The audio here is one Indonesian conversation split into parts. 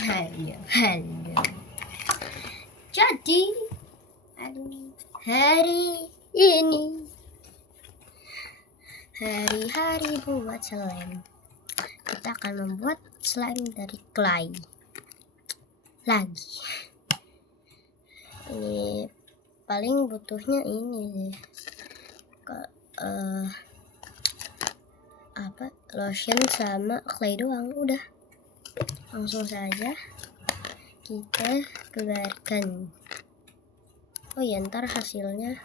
Halo. Jadi hari ini hari-hari buat slime. Kita akan membuat slime dari clay lagi. Ini paling butuhnya ini sih. Lotion sama clay doang, udah. Langsung saja kita keluarkan. Oh ya, ntar hasilnya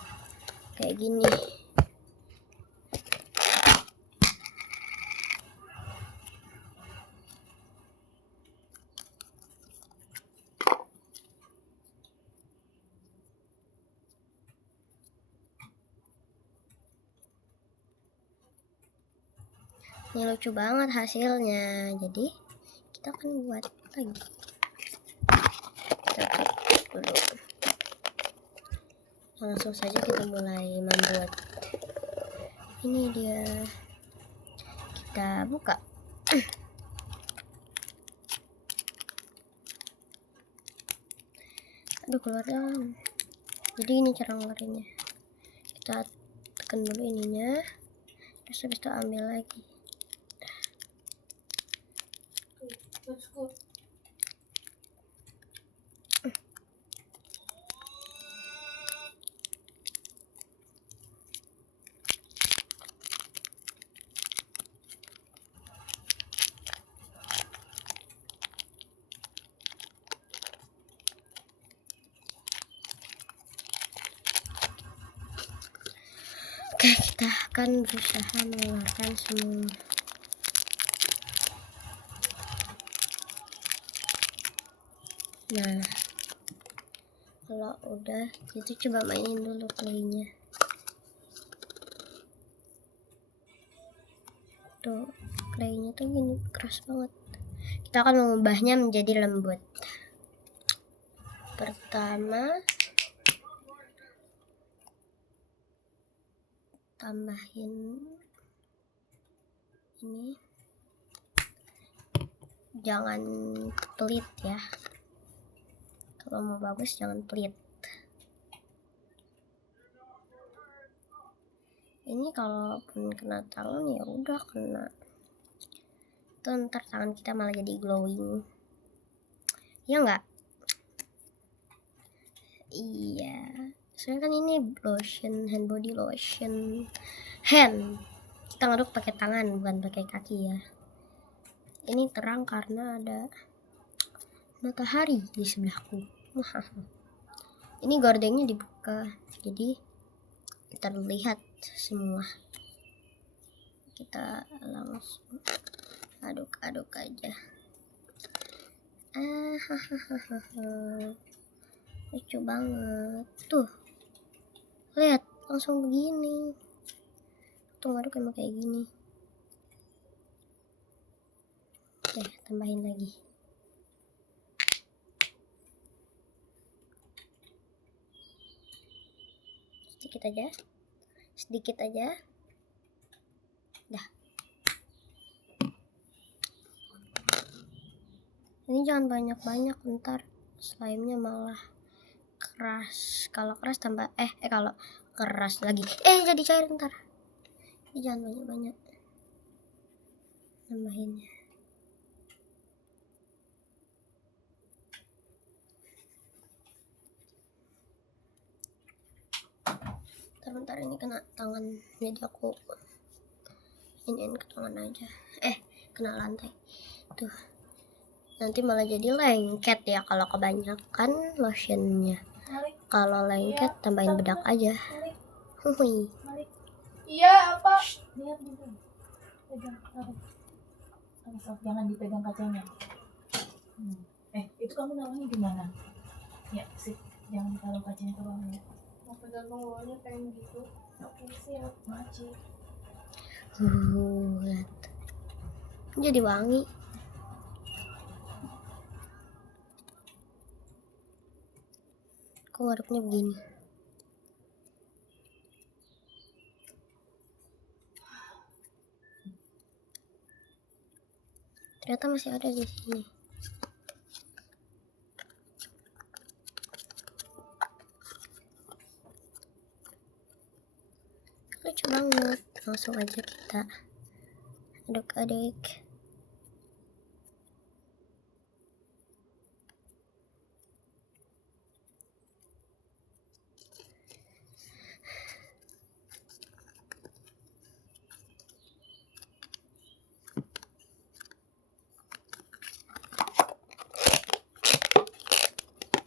kayak gini. Ini lucu banget hasilnya. Jadi kita akan buat lagi. Kita tutup dulu. Langsung saja kita mulai membuat. Ini dia. Kita buka. Aduh, keluar dong. Jadi ini cara ngeluarinnya. Kita tekan dulu ininya. Terus habis itu ambil lagi. Let's go. Oke, kita akan berusaha mengeluarkan semua. Nah, kalau udah, itu coba mainin dulu claynya. Tuh, claynya tuh gini keras banget. Kita akan mengubahnya menjadi lembut. Pertama, tambahin ini. Jangan pelit ya. Kalau mau bagus jangan pelit. Ini kalaupun kena tangan ya udah kena. Tuh, ntar tangan kita malah jadi glowing. Ya enggak? Iya. Soalnya kan ini lotion, hand body lotion. Hand. Kita ngaduk pakai tangan bukan pakai kaki ya. Ini terang karena ada matahari di sebelahku. Ini gordengnya dibuka, jadi terlihat semua. Kita langsung aduk-aduk aja. Lucu banget. Tuh, lihat langsung begini. Tuh ngaduk emang kayak gini. Oke, tambahin lagi. Sedikit aja. Dah. Ini jangan banyak-banyak, ntar slime-nya malah keras. Kalau keras tambah kalau keras lagi jadi cair ntar. Ini jangan banyak-banyak nambahinnya. Bentar ini kena tangan, jadi aku iniin ke tangan aja. Kena lantai. Tuh. Nanti malah jadi lengket ya kalau kebanyakan lotionnya. Kalau lengket tambahin bedak aja. Hui. Iya, apa? Lihat dulu. Pegang, taruh. Jangan dipegang kacanya. Itu kamu naruhnya di mana? Ya, sip. Jangan taruh kacanya ke bawah ya. Mau pegang bawahnya kayak gitu. Oke, siap. Maci. Lihat. Jadi wangi. Kok ngaduknya begini? Ternyata masih ada di sini. lucu banget. Langsung aja kita aduk-aduk.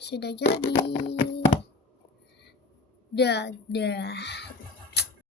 Sudah jadi. Dadah.